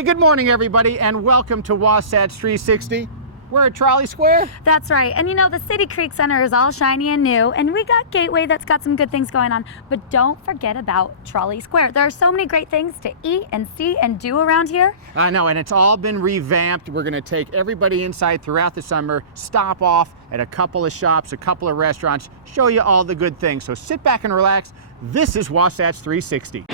Hey, good morning, everybody, and welcome to Wasatch 360. We're at Trolley Square. That's right. And you know, the City Creek Center is all shiny and new, and we got Gateway that's got some good things going on. But don't forget about Trolley Square. There are so many great things to eat and see and do around here. I know, and it's all been revamped. We're going to take everybody inside throughout the summer, stop off at a couple of shops, a couple of restaurants, show you all the good things. So sit back and relax. This is Wasatch 360.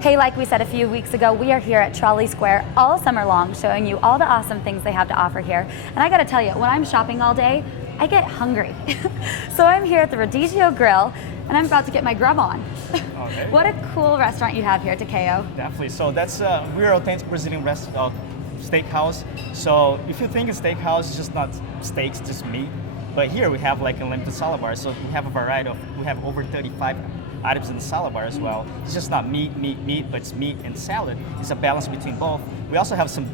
Hey, like we said a few weeks ago, we are here at Trolley Square all summer long, showing you all the awesome things they have to offer here. And I gotta tell you, when I'm shopping all day, I get hungry. So I'm here at the Rodizio Grill, and I'm about to get my grub on. Okay. What a cool restaurant you have here, Takeo. Definitely. So that's we're authentic Brazilian steakhouse. So if you think a steakhouse is just not steaks, just meat, but here we have like a limited salad bar. So we have a variety of, we have over 35 items in the salad bar as well. It's just not meat, but it's meat and salad. It's a balance between both. We also have some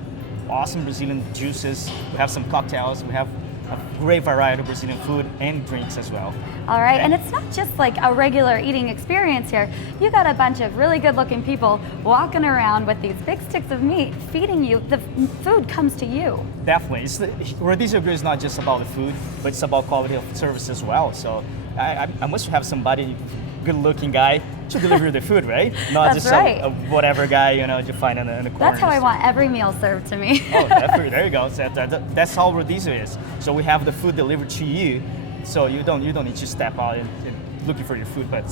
awesome Brazilian juices. We have some cocktails. We have a great variety of Brazilian food and drinks as well. All right, and it's not just like a regular eating experience here. You got a bunch of really good looking people walking around with these big sticks of meat, feeding you. The food comes to you. Definitely. Rodizio Grill is not just about the food, but it's about quality of service as well. So I must have somebody good-looking guy to deliver the food, right? Not That's just right. a whatever guy, you know, you find in the corner. That's how I want every meal served to me. Oh, definitely. There you go. So that's how Rodizio is. So we have the food delivered to you, so you don't need to step out and looking for your food, but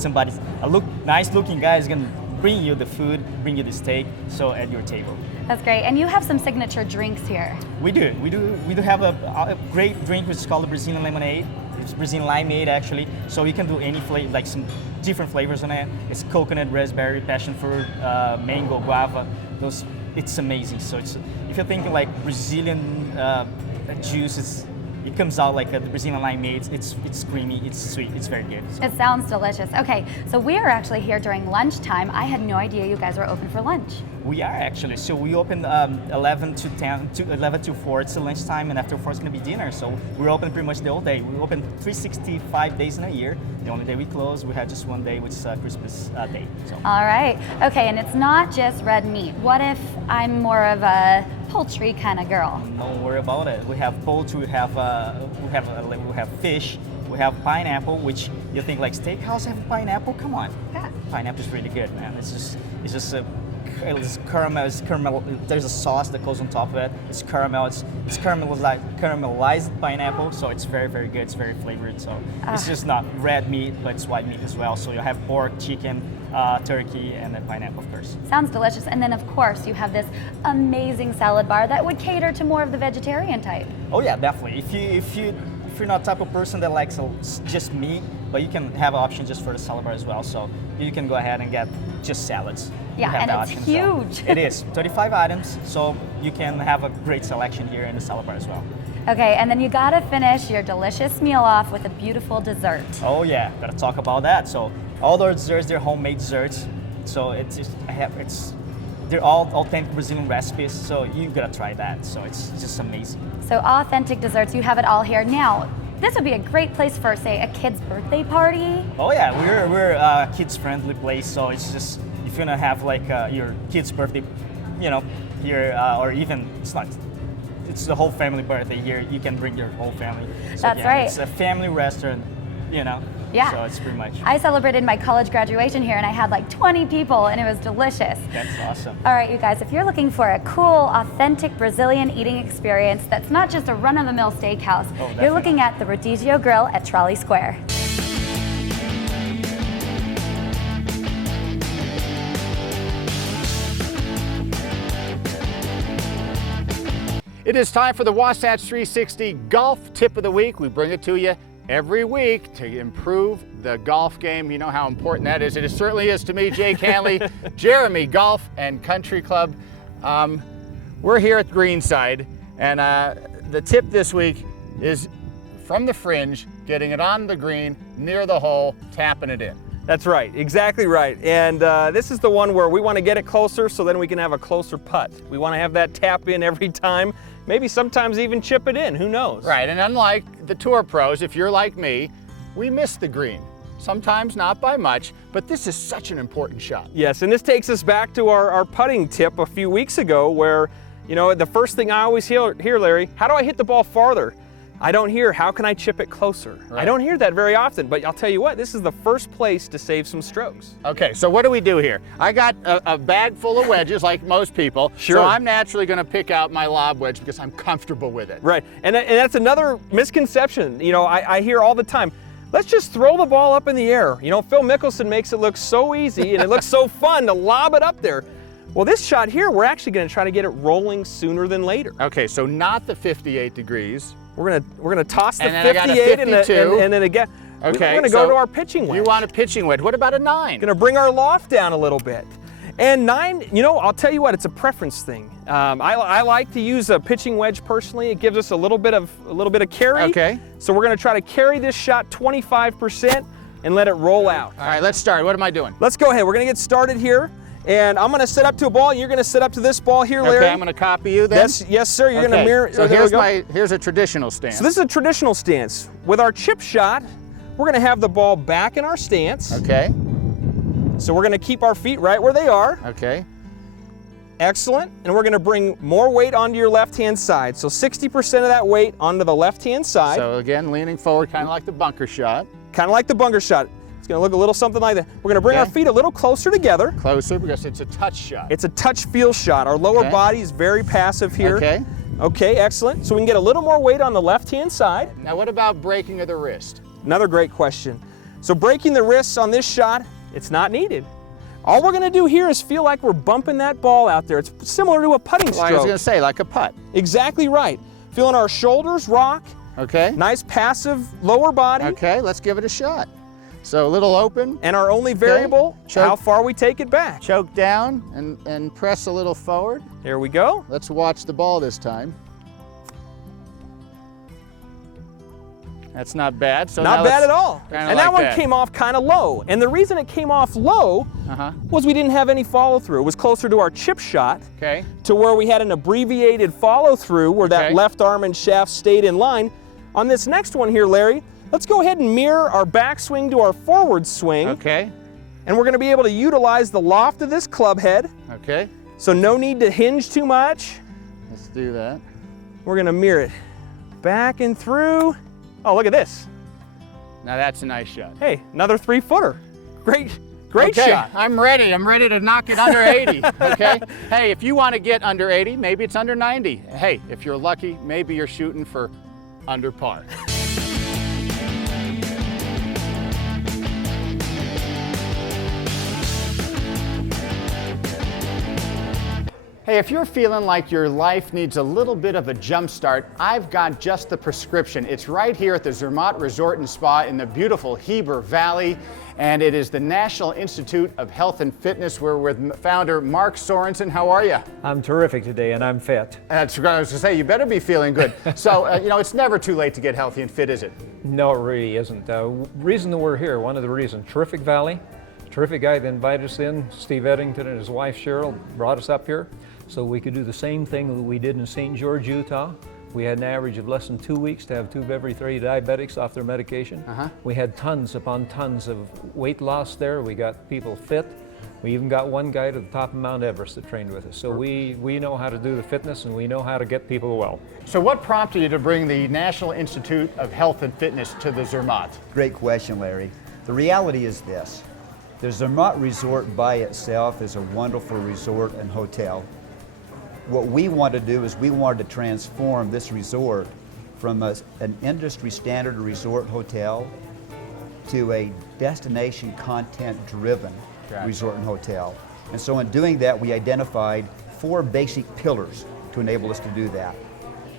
nice-looking guy is gonna bring you the food, bring you the steak, so at your table. That's great. And you have some signature drinks here. We do have a great drink which is called the Brazilian lemonade. It's Brazilian limeade actually. So you can do any flavor, like some different flavors on it. It's coconut, raspberry, passion fruit, mango, guava. It's amazing. So if you're thinking like Brazilian juice, it comes out like the Brazilian limeade. It's creamy, it's sweet, it's very good. So. It sounds delicious. Okay, so we are actually here during lunchtime. I had no idea you guys were open for lunch. We are actually. So we open 11 to 10, to 11 to 4. It's the lunchtime, and after 4 it's going to be dinner. So we're open pretty much the whole day. We open 365 days in a year. The only day we close, we have just one day, which is Christmas Day. So. All right. Okay, and it's not just red meat. What if I'm more of a poultry kind of girl? Don't worry about it. We have poultry. We have fish. We have pineapple, which you think like steakhouse have pineapple? Come on. Yeah. Pineapple is really good, man. It's caramel. There's a sauce that goes on top of it. It's caramel. It's caramelized pineapple, so it's very, very good. It's very flavored. So it's just not red meat, but it's white meat as well. So you have pork, chicken, turkey, and then pineapple, of course. Sounds delicious. And then, of course, you have this amazing salad bar that would cater to more of the vegetarian type. Oh yeah, definitely. If you're not the type of person that likes just meat, but you can have an option just for the salad bar as well. So you can go ahead and get just salads. Yeah, and it's huge. It is 35 items, so you can have a great selection here in the salad bar as well. Okay, and then you gotta finish your delicious meal off with a beautiful dessert. Oh yeah, gotta talk about that. So all those desserts, they're homemade desserts. So they're all authentic Brazilian recipes. So you gotta try that. So it's just amazing. So authentic desserts, you have it all here. Now, this would be a great place for, say, a kid's birthday party. Oh yeah, we're a kids-friendly place. So it's just, if you're gonna have like your kid's birthday, you know, here, or even, it's the whole family birthday here, you can bring your whole family. So That's right. It's a family restaurant, you know. Yeah. So it's pretty much. I celebrated my college graduation here and I had like 20 people and it was delicious. That's awesome. All right, you guys, if you're looking for a cool, authentic Brazilian eating experience that's not just a run-of-the-mill steakhouse, you're looking at the Rodizio Grill at Trolley Square. It is time for the Wasatch 360 Golf Tip of the Week. We bring it to you every week to improve the golf game. You know how important that is. It certainly is to me, Jake Hanley, Jeremy Golf and Country Club. We're here at Greenside, and the tip this week is from the fringe, getting it on the green, near the hole, tapping it in. That's right, exactly right. And this is the one where we want to get it closer so then we can have a closer putt. We want to have that tap in every time, maybe sometimes even chip it in, who knows? Right, and unlike the tour pros, if you're like me, we miss the green. Sometimes not by much, but this is such an important shot. Yes, and this takes us back to our putting tip a few weeks ago where, you know, the first thing I always hear, Larry, how do I hit the ball farther? I don't hear, how can I chip it closer? Right. I don't hear that very often, but I'll tell you what, this is the first place to save some strokes. Okay, so what do we do here? I got a bag full of wedges like most people, Sure. so I'm naturally going to pick out my lob wedge because I'm comfortable with it. Right, and that's another misconception, you know, I hear all the time. Let's just throw the ball up in the air. You know, Phil Mickelson makes it look so easy and it looks so fun to lob it up there. Well, this shot here, we're actually going to try to get it rolling sooner than later. Okay, so not the 58 degrees. We're gonna toss the And then I got a 58 52. and then again, Okay, we're gonna go to our pitching wedge. You want a pitching wedge. What about a 9? Gonna bring our loft down a little bit. And 9, you know, I'll tell you what, it's a preference thing. I like to use a pitching wedge personally. It gives us a little bit of carry. Okay. So we're gonna try to carry this shot 25% and let it roll out. All right, let's start. What am I doing? Let's go ahead. We're gonna get started here. And I'm gonna set up to a ball. You're gonna set up to this ball here, Larry. Okay, I'm gonna copy you then. Yes, sir. You're gonna mirror. So there we go. here's a traditional stance. So this is a traditional stance. With our chip shot, we're gonna have the ball back in our stance. Okay. So we're gonna keep our feet right where they are. Okay. Excellent. And we're gonna bring more weight onto your left-hand side. So 60% of that weight onto the left-hand side. So again, leaning forward, kind of like the bunker shot. Kind of like the bunker shot. It's gonna look a little something like that. We're gonna bring our feet a little closer together. Closer because it's a touch shot. It's a touch feel shot. Our lower body is very passive here. Okay. Okay, excellent. So we can get a little more weight on the left-hand side. Now what about breaking of the wrist? Another great question. So breaking the wrists on this shot, it's not needed. All we're gonna do here is feel like we're bumping that ball out there. It's similar to a putting Well, stroke. I was gonna say, like a putt. Exactly right. Feeling our shoulders rock. Okay. Nice passive lower body. Okay, let's give it a shot. So a little open. And our only variable, Choke. how far we take it back. Choke down and press a little forward. There we go. Let's watch the ball this time. That's not bad. So Not bad at all. kinda And that like one that. came off kind of low. And the reason it came off low was we didn't have any follow through. It was closer to our chip shot Okay. to where we had an abbreviated follow through where that Okay. left arm and shaft stayed in line. On this next one here, Larry, let's go ahead and mirror our backswing to our forward swing. Okay. And we're gonna be able to utilize the loft of this club head. Okay. So no need to hinge too much. Let's do that. We're gonna mirror it back and through. Oh, look at this. Now that's a nice shot. Hey, another 3-footer. Great Okay, shot. I'm ready. I'm ready to knock it under 80. Okay. Hey, if you want to get under 80, maybe it's under 90. Hey, if you're lucky, maybe you're shooting for under par. Hey, if you're feeling like your life needs a little bit of a jump start, I've got just the prescription. It's right here at the Zermatt Resort and Spa in the beautiful Heber Valley, and it is the National Institute of Health and Fitness. We're with founder Mark Sorensen. How are you? I'm terrific today, and I'm fit. That's what I was going to say. You better be feeling good. So, you know, it's never too late to get healthy and fit, is it? No, it really isn't. Reason that we're here, one of the reasons, terrific valley, terrific guy that invited us in, Steve Eddington and his wife Cheryl brought us up here so we could do the same thing that we did in St. George, Utah. We had an average of less than 2 weeks to have 2 of every 3 diabetics off their medication. We had tons upon tons of weight loss there. We got people fit. We even got one guy to the top of Mount Everest that trained with us. So we know how to do the fitness and we know how to get people well. So what prompted you to bring the National Institute of Health and Fitness to the Zermatt? Great question, Larry. The reality is this. The Zermatt Resort by itself is a wonderful resort and hotel. What we want to do is we wanted to transform this resort from an industry standard resort hotel to a destination content driven resort and hotel. And so in doing that, we identified 4 basic pillars to enable us to do that.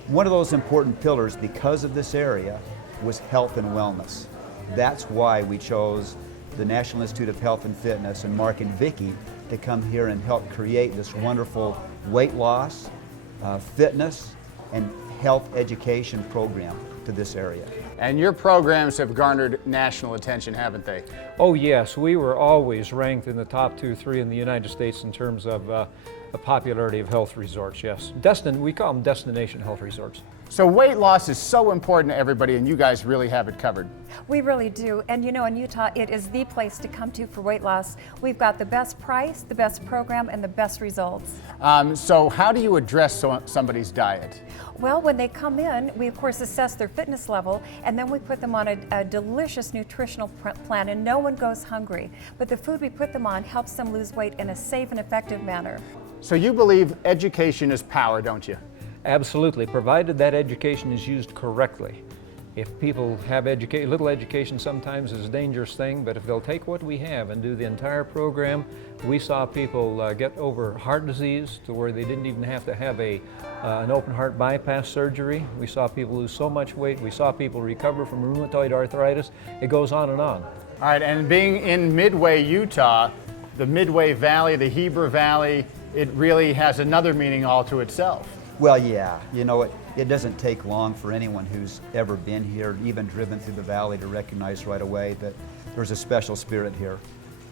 One of those important pillars, because of this area, was health and wellness. That's why we chose the National Institute of Health and Fitness and Mark and Vicki to come here and help create this wonderful weight loss, fitness, and health education program to this area. And your programs have garnered national attention, haven't they? Oh yes, we were always ranked in the top 2 or 3 in the United States in terms of the popularity of health resorts, yes. We call them destination health resorts. So weight loss is so important to everybody, and you guys really have it covered. We really do. And you know, in Utah, it is the place to come to for weight loss. We've got the best price, the best program, and the best results. So how do you address somebody's diet? Well, when they come in, we of course assess their fitness level, and then we put them on a delicious nutritional plan, and no one goes hungry. But the food we put them on helps them lose weight in a safe and effective manner. So you believe education is power, don't you? Absolutely, provided that education is used correctly. If people have little education sometimes is a dangerous thing, but if they'll take what we have and do the entire program, we saw people get over heart disease to where they didn't even have to have an open heart bypass surgery. We saw people lose so much weight. We saw people recover from rheumatoid arthritis. It goes on and on. All right, and being in Midway, Utah, the Midway Valley, the Heber Valley, it really has another meaning all to itself. Well, yeah, you know, it doesn't take long for anyone who's ever been here, even driven through the valley, to recognize right away that there's a special spirit here.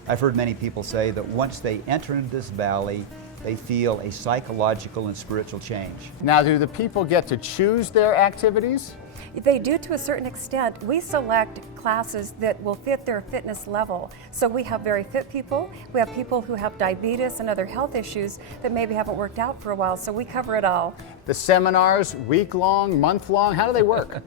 I've heard many people say that once they enter into this valley, they feel a psychological and spiritual change. Now, do the people get to choose their activities? They do to a certain extent. We select classes that will fit their fitness level. So we have very fit people, we have people who have diabetes and other health issues that maybe haven't worked out for a while, so we cover it all. The seminars, week-long, month-long, how do they work?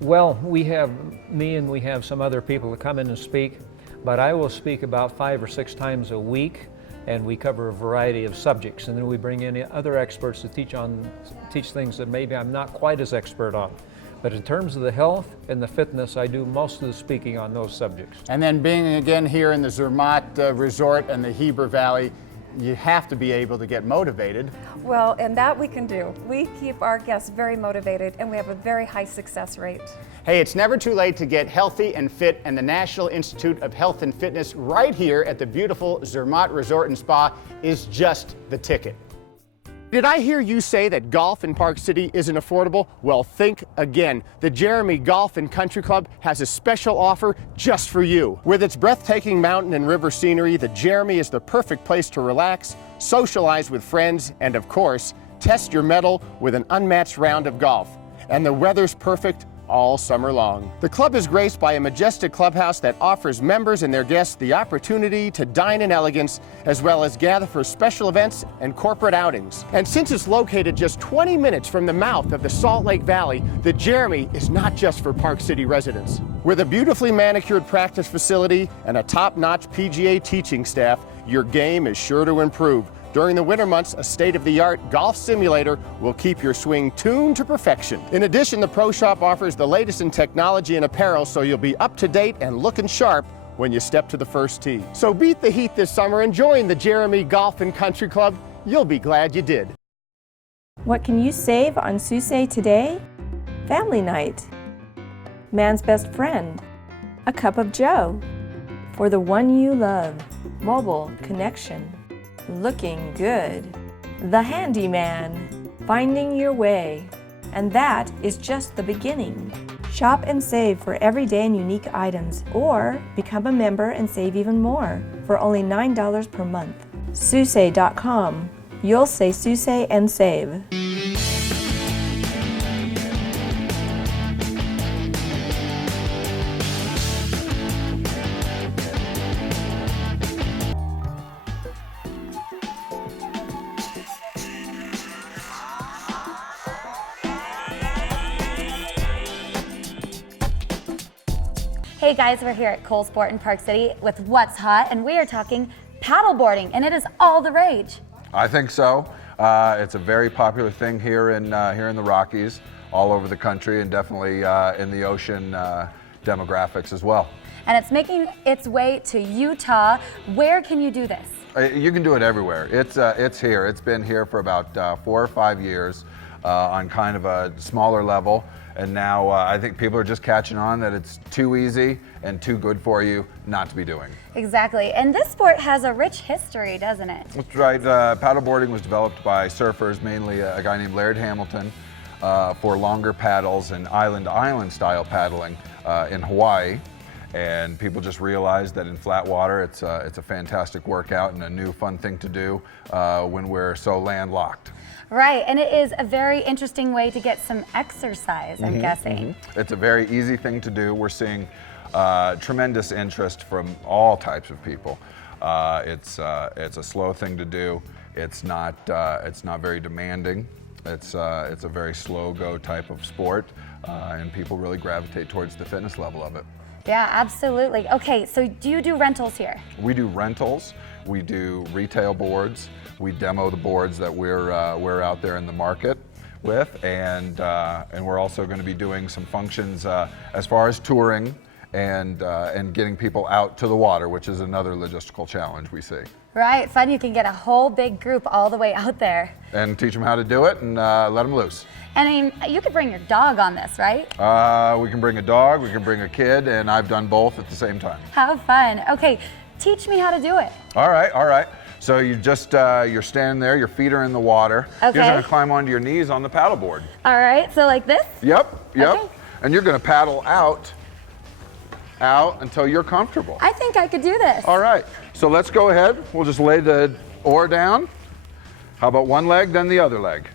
Well, we have me and we have some other people that come in and speak, but I will speak about 5 or 6 times a week, and we cover a variety of subjects, and then we bring in other experts to teach things that maybe I'm not quite as expert on. But in terms of the health and the fitness, I do most of the speaking on those subjects. And then being again here in the Zermatt Resort and the Heber Valley, you have to be able to get motivated. Well, and that we can do. We keep our guests very motivated, and we have a very high success rate. Hey, it's never too late to get healthy and fit, and the National Institute of Health and Fitness right here at the beautiful Zermatt Resort and Spa is just the ticket. Did I hear you say that golf in Park City isn't affordable? Well, think again. The Jeremy Golf and Country Club has a special offer just for you. With its breathtaking mountain and river scenery, the Jeremy is the perfect place to relax, socialize with friends, and of course, test your mettle with an unmatched round of golf. And the weather's perfect all summer long. The club is graced by a majestic clubhouse that offers members and their guests the opportunity to dine in elegance, as well as gather for special events and corporate outings. And since it's located just 20 minutes from the mouth of the Salt Lake Valley, the Jeremy is not just for Park City residents. With a beautifully manicured practice facility and a top-notch PGA teaching staff, your game is sure to improve. During the winter months, a state-of-the-art golf simulator will keep your swing tuned to perfection. In addition, the Pro Shop offers the latest in technology and apparel, so you'll be up to date and looking sharp when you step to the first tee. So beat the heat this summer and join the Jeremy Golf and Country Club. You'll be glad you did. What can you save on Susay today? Family night. Man's best friend. A cup of joe. For the one you love. Mobile connection. Looking good. The handyman. Finding your way. And that is just the beginning. Shop and save for everyday and unique items, or become a member and save even more for only $9 per month. Susay.com. You'll say Susay and save. Hey guys, we're here at Cole Sport in Park City with What's Hot, and we are talking paddleboarding, and it is all the rage. I think so. It's a very popular thing here in the Rockies, all over the country, and definitely in the ocean demographics as well. And it's making its way to Utah. Where can you do this? You can do it everywhere. It's here. It's been here for about 4 or 5 years on kind of a smaller level. And now I think people are just catching on that it's too easy and too good for you not to be doing. Exactly. And this sport has a rich history, doesn't it? That's right. Paddleboarding was developed by surfers, mainly a guy named Laird Hamilton. for longer paddles and island-to-island style paddling in Hawaii. And people just realized that in flat water, it's a fantastic workout and a new fun thing to do when we're so landlocked. Right, and it is a very interesting way to get some exercise, I'm guessing. It's a very easy thing to do. We're seeing tremendous interest from all types of people. It's a slow thing to do. It's not very demanding. It's a very slow go type of sport, and people really gravitate towards the fitness level of it. Yeah, absolutely. Okay, so do you do rentals here? We do rentals. We do retail boards. We demo the boards that we're out there in the market with, and we're also going to be doing some functions as far as touring and getting people out to the water, which is another logistical challenge we see. Right, fun. You can get a whole big group all the way out there. And teach them how to do it and let them loose. And I mean, you could bring your dog on this, right? We can bring a dog, we can bring a kid, and I've done both at the same time. How fun. Okay, teach me how to do it. All right. So you just, you're standing there, your feet are in the water. Okay. You're gonna climb onto your knees on the paddleboard. All right, so like this? Yep. Okay. And you're gonna paddle out until you're comfortable. I think I could do this. All right, so let's go ahead. We'll just lay the oar down. How about one leg, then the other leg?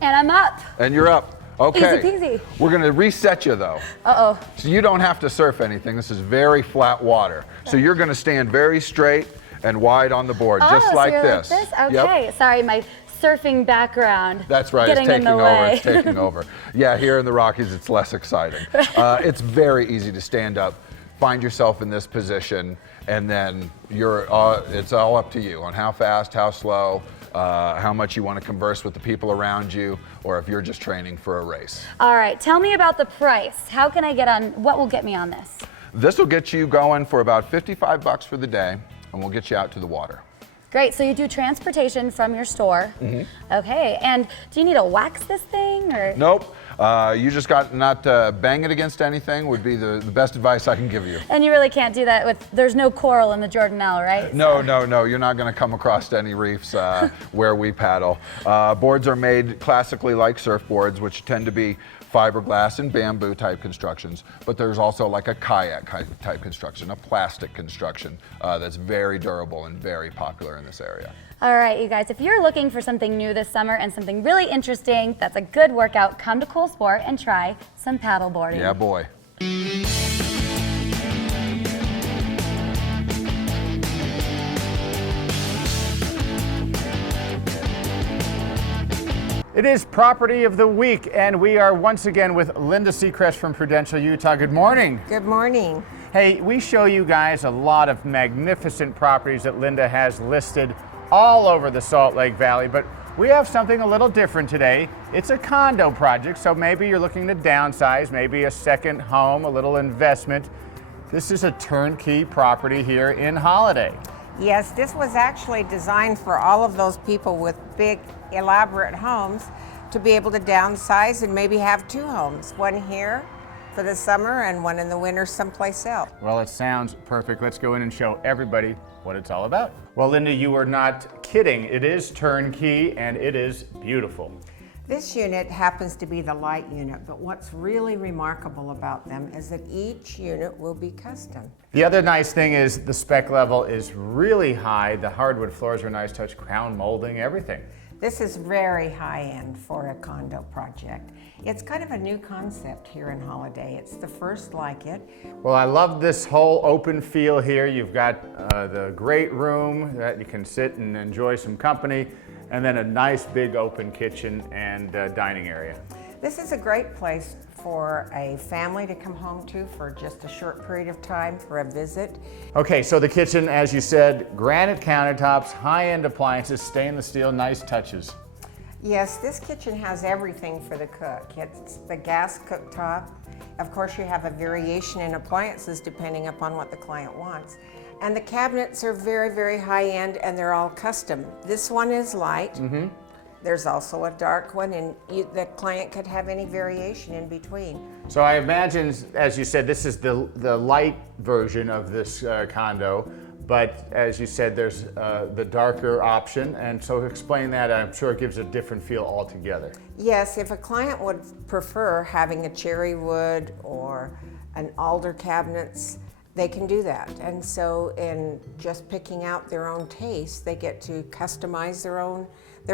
And I'm up. And you're up. Okay. Easy peasy. We're gonna reset you though. Uh-oh. So you don't have to surf anything. This is very flat water. So you're gonna stand very straight and wide on the board, just like so this. Like this? Okay, Yep. Sorry, my surfing background. That's right, getting it's taking in the over, way. it's taking over. Yeah, here in the Rockies, it's less exciting. It's very easy to stand up, find yourself in this position, and then it's all up to you on how fast, how slow, how much you want to converse with the people around you, or if you're just training for a race. All right, tell me about the price. How can I get on, what will get me on this? This will get you going for about $55 for the day, and we'll get you out to the water. Great, so you do transportation from your store. Okay, and do you need to wax this thing, or? Nope, you just got not to bang it against anything would be the best advice I can give you. And you really can't do that with, there's no coral in the Jordanelle, right? No, you're not gonna come across any reefs where we paddle. Boards are made classically like surfboards, which tend to be fiberglass and bamboo type constructions, but there's also like a kayak type construction, a plastic construction that's very durable and very popular in this area. All right, you guys, if you're looking for something new this summer and something really interesting that's a good workout, come to Cool Sport and try some paddleboarding. Yeah, boy. It is Property of the Week, and we are once again with Linda Seacrest from Prudential, Utah. Good morning. Good morning. Hey, we show you guys a lot of magnificent properties that Linda has listed all over the Salt Lake Valley, but we have something a little different today. It's a condo project, so maybe you're looking to downsize, maybe a second home, a little investment. This is a turnkey property here in Holiday. Yes, this was actually designed for all of those people with big, elaborate homes to be able to downsize and maybe have two homes, one here for the summer and one in the winter someplace else. Well, it sounds perfect. Let's go in and show everybody what it's all about. Well, Linda, you are not kidding. It is turnkey and it is beautiful. This unit happens to be the light unit, but what's really remarkable about them is that each unit will be custom. The other nice thing is the spec level is really high. The hardwood floors are nice touch, crown molding, everything. This is very high-end for a condo project. It's kind of a new concept here in Holiday. It's the first like it. Well, I love this whole open feel here. You've got the great room that you can sit and enjoy some company, and then a nice big open kitchen and dining area. This is a great place for a family to come home to for just a short period of time for a visit. Okay, so the kitchen, as you said, granite countertops, high-end appliances, stainless steel, nice touches. Yes, this kitchen has everything for the cook. It's the gas cooktop. Of course, you have a variation in appliances depending upon what the client wants. And the cabinets are very, very high-end and they're all custom. This one is light. There's also a dark one, and the client could have any variation in between. So I imagine, as you said, this is the light version of this condo, but as you said, there's the darker option, and so explain that. I'm sure it gives a different feel altogether. Yes, if a client would prefer having a cherry wood or an alder cabinets, they can do that. And so in just picking out their own taste, they get to customize their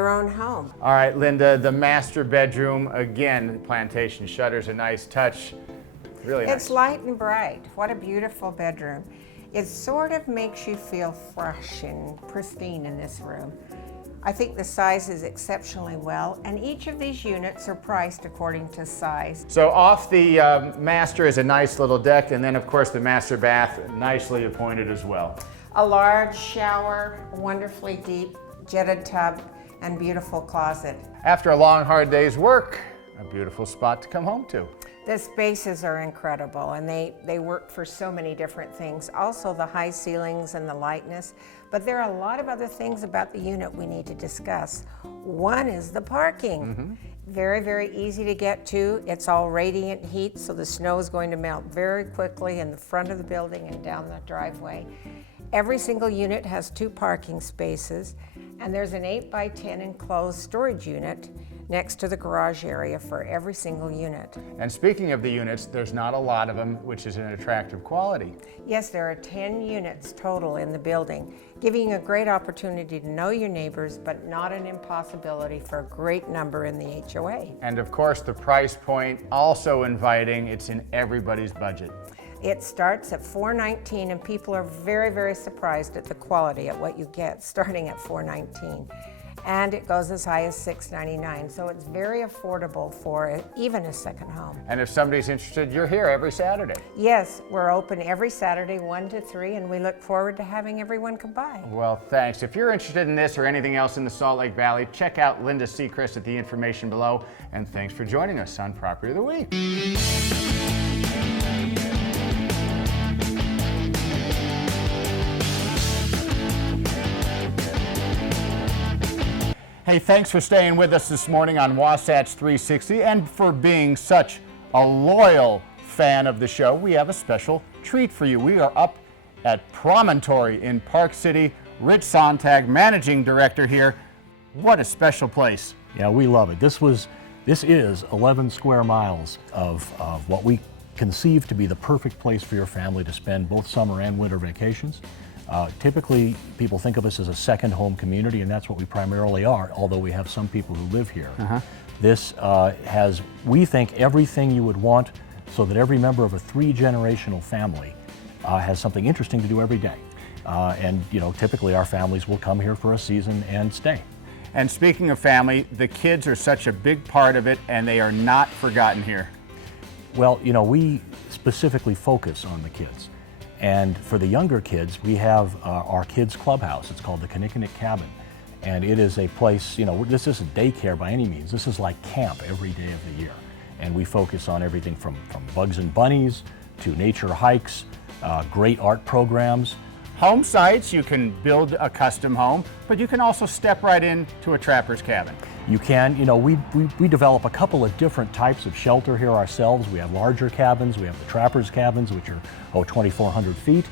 own home. All right, Linda, the master bedroom, again, plantation shutters, a nice touch. Really nice. It's light and bright. What a beautiful bedroom. It sort of makes you feel fresh and pristine in this room. I think the size is exceptionally well, and each of these units are priced according to size. So off the master is a nice little deck, and then of course the master bath, nicely appointed as well. A large shower, wonderfully deep jetted tub, and beautiful closet. After a long, hard day's work, a beautiful spot to come home to. The spaces are incredible, and they work for so many different things. Also the high ceilings and the lightness, but there are a lot of other things about the unit we need to discuss. One is the parking. Very, very easy to get to. It's all radiant heat, so the snow is going to melt very quickly in the front of the building and down the driveway. Every single unit has 2 parking spaces, and there's an 8 by 10 enclosed storage unit next to the garage area for every single unit. And speaking of the units, there's not a lot of them, which is an attractive quality. Yes, there are 10 units total in the building, giving you a great opportunity to know your neighbors, but not an impossibility for a great number in the HOA. And of course, the price point also inviting. It's in everybody's budget. It starts at $419, and people are very, very surprised at the quality at what you get starting at $419. And it goes as high as $699, so it's very affordable for even a second home. And if somebody's interested, you're here every Saturday. Yes, we're open every Saturday 1 to 3, and we look forward to having everyone come by. Well, thanks. If you're interested in this or anything else in the Salt Lake Valley, check out Linda Sechrist at the information below. And thanks for joining us on Property of the Week. Hey, thanks for staying with us this morning on Wasatch 360 and for being such a loyal fan of the show. We have a special treat for you. We are up at Promontory in Park City. Rich Sontag, Managing Director here. What a special place. Yeah, we love it. This is 11 square miles of what we conceive to be the perfect place for your family to spend both summer and winter vacations. Typically, people think of us as a second home community, and that's what we primarily are, although we have some people who live here. This has, we think, everything you would want so that every member of a 3-generational family has something interesting to do every day. And, you know, typically our families will come here for a season and stay. And speaking of family, the kids are such a big part of it, and they are not forgotten here. Well, you know, we specifically focus on the kids. And for the younger kids, we have our kids' clubhouse. It's called the Kinnickinnick Cabin. And it is a place, you know, this isn't daycare by any means. This is like camp every day of the year. And we focus on everything from bugs and bunnies to nature hikes, great art programs. Home sites, you can build a custom home, but you can also step right into a trapper's cabin. You can, you know, we develop a couple of different types of shelter here ourselves. We have larger cabins, we have the trapper's cabins, which are 2,400 feet.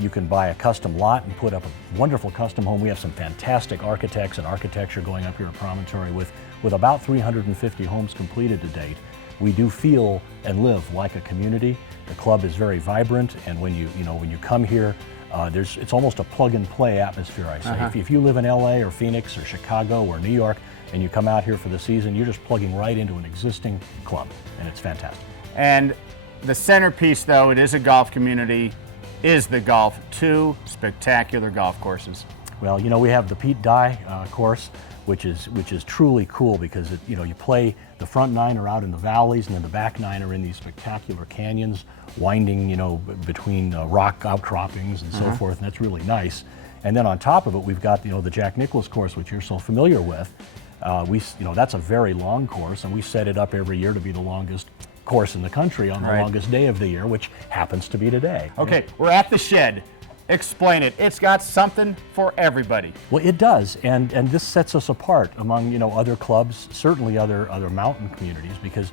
You can buy a custom lot and put up a wonderful custom home. We have some fantastic architects and architecture going up here at Promontory with about 350 homes completed to date. We do feel and live like a community. The club is very vibrant, and when you come here, it's almost a plug-and-play atmosphere, I say. If you live in LA or Phoenix or Chicago or New York and you come out here for the season, you're just plugging right into an existing club, and it's fantastic. And the centerpiece, though, it is a golf community, is the golf. 2 spectacular golf courses. Well, you know, we have the Pete Dye course, which is truly cool because you play, the front 9 are out in the valleys, and then the back 9 are in these spectacular canyons, winding, between rock outcroppings and so forth, and that's really nice. And then on top of it, we've got, the Jack Nicklaus course, which you're so familiar with. That's a very long course, and we set it up every year to be the longest course in the country on the longest day of the year, which happens to be today. Okay, we're at the Shed. Explain it. It's got something for everybody. Well, it does, and this sets us apart among other clubs, certainly other mountain communities, because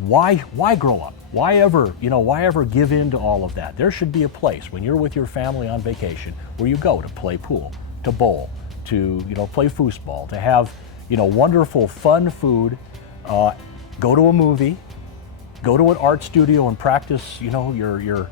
why grow up? Why ever give in to all of that? There should be a place when you're with your family on vacation where you go to play pool, to bowl, to play foosball, to have wonderful fun food, go to a movie, go to an art studio and practice your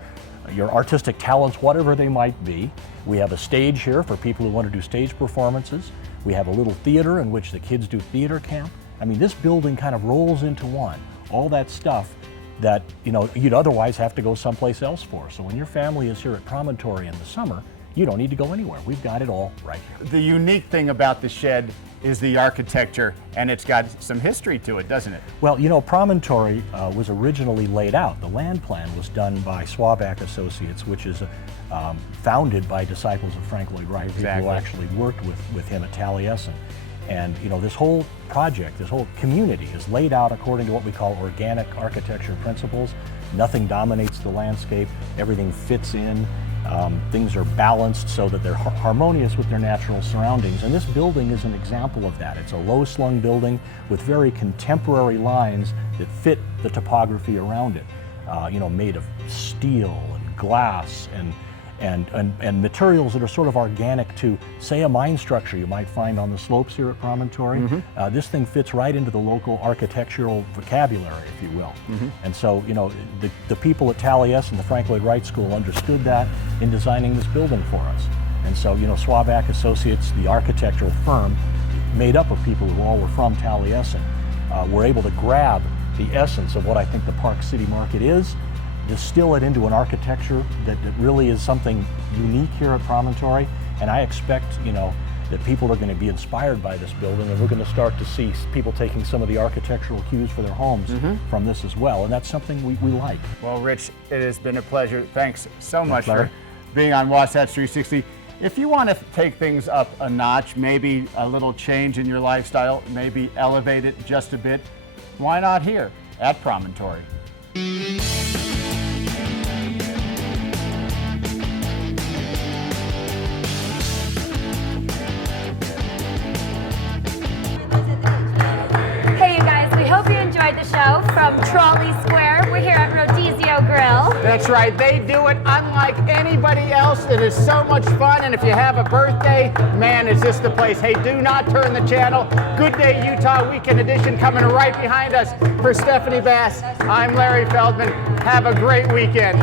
artistic talents, whatever they might be. We have a stage here for people who want to do stage performances. We have a little theater in which the kids do theater camp. I mean, this building kind of rolls into one. All that stuff that you'd otherwise have to go someplace else for. So when your family is here at Promontory in the summer, you don't need to go anywhere. We've got it all right here. The unique thing about the shed is the architecture, and it's got some history to it, doesn't it? Well, Promontory was originally laid out. The land plan was done by Swabak Associates, which is founded by disciples of Frank Lloyd Wright, people who actually worked with him at Taliesin. And this whole project, this whole community is laid out according to what we call organic architecture principles. Nothing dominates the landscape, everything fits in. Things are balanced so that they're harmonious with their natural surroundings. And this building is an example of that. It's a low-slung building with very contemporary lines that fit the topography around it. Made of steel and glass and materials that are sort of organic to, say, a mine structure you might find on the slopes here at Promontory. This thing fits right into the local architectural vocabulary, if you will. And so, the people at Taliesin, the Frank Lloyd Wright School, understood that in designing this building for us. And so, Swabak Associates, the architectural firm, made up of people who all were from Taliesin, were able to grab the essence of what I think the Park City Market is, distill it into an architecture that really is something unique here at Promontory. And I expect, that people are going to be inspired by this building, and we're going to start to see people taking some of the architectural cues for their homes from this as well. And that's something we like. Well, Rich, it has been a pleasure. Thanks so much for being on Wasatch 360. If you want to take things up a notch, maybe a little change in your lifestyle, maybe elevate it just a bit, why not here at Promontory? The show from Trolley Square. We're here at Rodizio Grill. That's right. They do it unlike anybody else. It is so much fun. And if you have a birthday, man, is this the place. Hey, do not turn the channel. Good Day Utah Weekend Edition coming right behind us. For Stephanie Bass, I'm Larry Feldman. Have a great weekend.